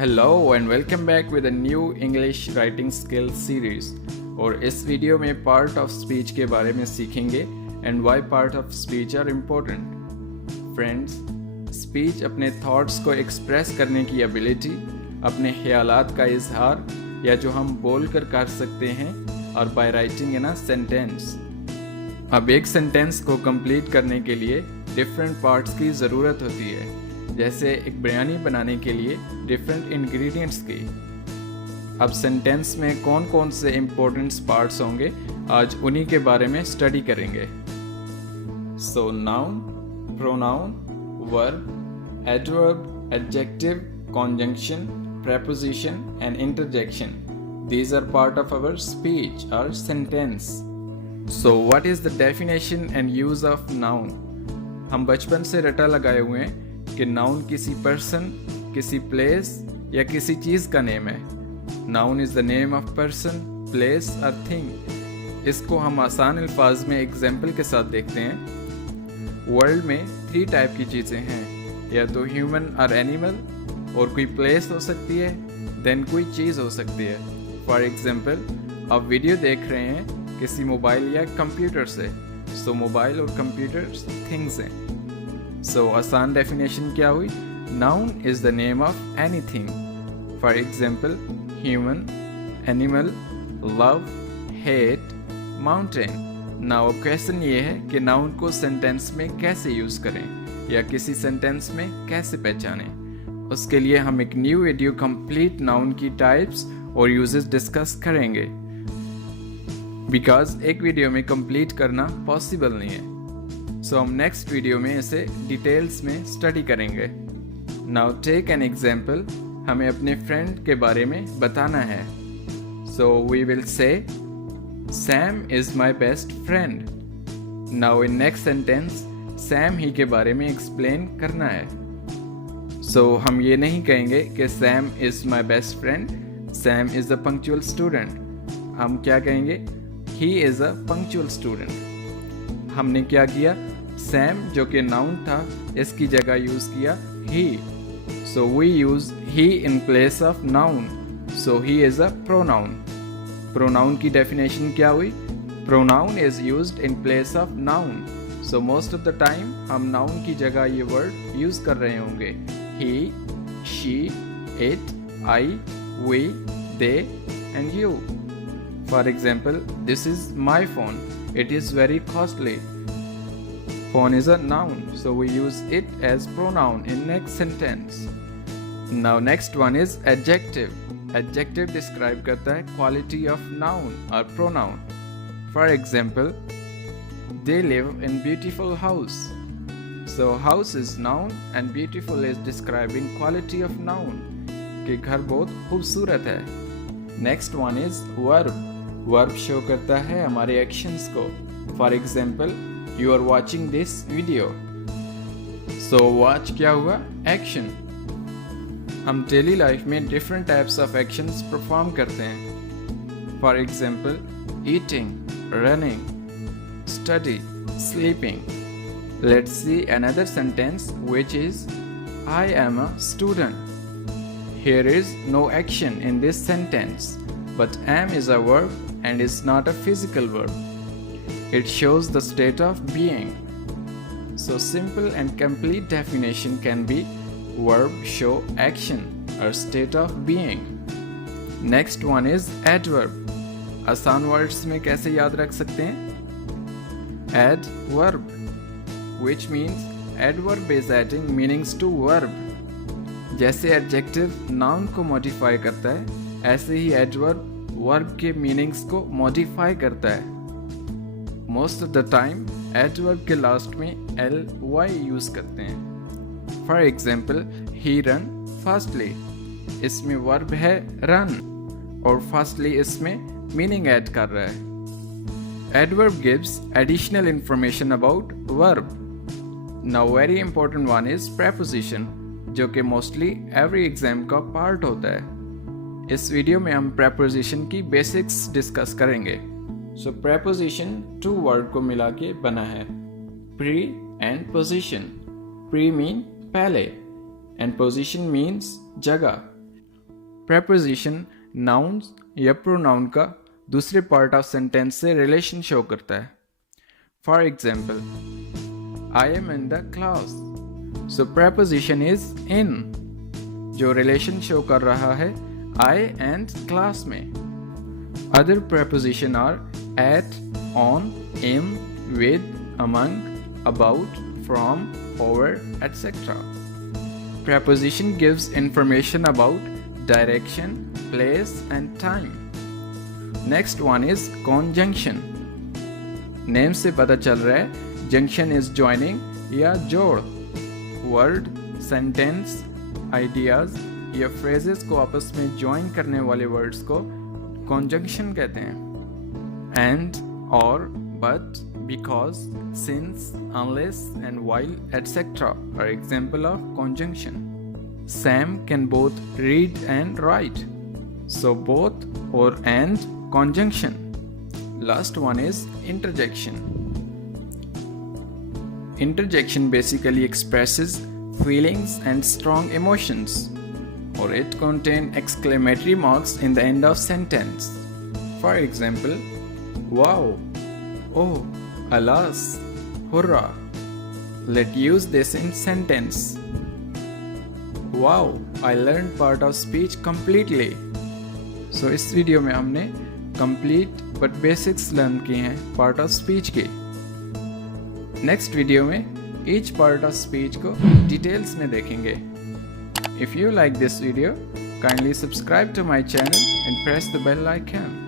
Hello and welcome back with a new English writing skill series. और इस video में part of speech के बारे में सीखेंगे and why part of speech are important. Friends, speech अपने थॉट्स को एक्सप्रेस करने की एबिलिटी, अपने ख्यालात का इजहार या जो हम बोल कर सकते हैं और by writing in a sentence. अब एक सेंटेंस को कंप्लीट करने के लिए डिफरेंट पार्ट्स की ज़रूरत होती है, जैसे एक बिरयानी बनाने के लिए डिफरेंट इंग्रेडिएंट्स की। अब सेंटेंस में कौन कौन से इम्पोर्टेंट पार्ट्स होंगे, आज उन्हीं के बारे में स्टडी करेंगे। So noun, pronoun, verb, adverb, adjective, conjunction, preposition and interjection. These are part of our speech or sentence. So what is the definition and use of noun? हम बचपन से रटा लगाए हुए हैं कि नाउन किसी पर्सन, किसी प्लेस या किसी चीज़ का नेम है। Noun is the name of person, place और थिंग। इसको हम आसान अल्फाज में एग्जाम्पल के साथ देखते हैं। वर्ल्ड में 3 टाइप की चीज़ें हैं, या तो ह्यूमन और एनिमल, और कोई प्लेस हो सकती है, देन कोई चीज़ हो सकती है। फॉर एग्जाम्पल, आप वीडियो देख रहे हैं किसी मोबाइल या कंप्यूटर से, सो मोबाइल और कंप्यूटर थिंग्स हैं। सो आसान डेफिनेशन क्या हुई? Noun is the name of anything. For example, human, animal, love, hate, mountain. Now question ये है कि नाउन को सेंटेंस में कैसे यूज़ करें या किसी सेंटेंस में कैसे पहचानें। उसके लिए हम एक न्यू वीडियो कंप्लीट नाउन की टाइप्स और यूजेस डिस्कस करेंगे, बिकॉज एक वीडियो में कंप्लीट करना पॉसिबल नहीं है। सो हम नेक्स्ट वीडियो में इसे डिटेल्स में स्टडी करेंगे। Now take an example. हमें अपने फ्रेंड के बारे में बताना है। So we will say Sam is my best friend. Now in next sentence Sam he के बारे में एक्सप्लेन करना है। सो हम ये नहीं कहेंगे कि Sam is my best friend, Sam is a punctual student. हम क्या कहेंगे? ही इज़ अ पंक्चुअल स्टूडेंट। हमने क्या किया? सैम जो कि नाउन था, इसकी जगह यूज़ किया he. So we use he in place of noun, so he is a pronoun. Pronoun की डेफिनेशन क्या हुई? Pronoun is used in place of noun. So most of the time हम नाउन की जगह ये वर्ड यूज़ कर रहे होंगे। He, she, it, I, we, they, and you. For example, this is my phone. It is very costly. Phone is a noun, so we use it as pronoun in next sentence. Now next one is adjective. Adjective describe करता है quality of noun or pronoun. For example, they live in beautiful house. So house is noun and beautiful is describing quality of noun, कि घर बहुत खूबसूरत है। Next one is verb. Verb show करता है हमारे actions को। For example, you are watching this video. So watch क्या हुआ? Action. हम daily life में different types of actions perform करते हैं। For example, eating, running, study, sleeping. Let's see another sentence, which is I am a student. Here is no action in this sentence, but am is a verb and is not a physical verb. It shows the state of being. So simple and complete definition can be verb show action or state of being. Next one is adverb. आसान words में कैसे याद रख सकते हैं? Adverb, which means adverb is adding meanings to verb. जैसे adjective noun को modify करता है, ऐसे ही adverb verb के meanings को modify करता है। Most of the time adverb के last में ly use करते हैं। For example, he run fastly. इसमें verb है run और fastly इसमें meaning add कर रहा है। Adverb gives additional information about verb. Now very important one is preposition, जो कि mostly every exam का part होता है। इस वीडियो में हम preposition की basics discuss करेंगे। So preposition 2 word को मिला के बना है, pre and position. Pre mean पहले and position means जगह। preposition nouns या pronoun का दूसरे part of sentence से relation show करता है. For example, I am in the class. So preposition is in, जो relation show कर रहा है I and class में. Other preposition are at, on, in, with, among, about, from, over, etc. Preposition gives information about direction, place and time. Next one is conjunction. Name से पता चल रहा है junction is joining या जोड़. Word, sentence, ideas या phrases को आपस में join करने वाले words को conjunction कहते हैं. And, or, but, because, since, unless and while, etc. are example of conjunction. Sam can both read and write. So both or and conjunction. Last one is interjection. Interjection basically expresses feelings and strong emotions, or it contains exclamatory marks in the end of sentence. For example, wow, oh, alas, hurrah. Let's use this in sentence. Wow, I learned part of speech completely. So इस video में हमने complete but basics learn किए हैं part of speech के. Next video में each part of speech को details में देखेंगे. If you like this video, kindly subscribe to my channel and press the bell icon.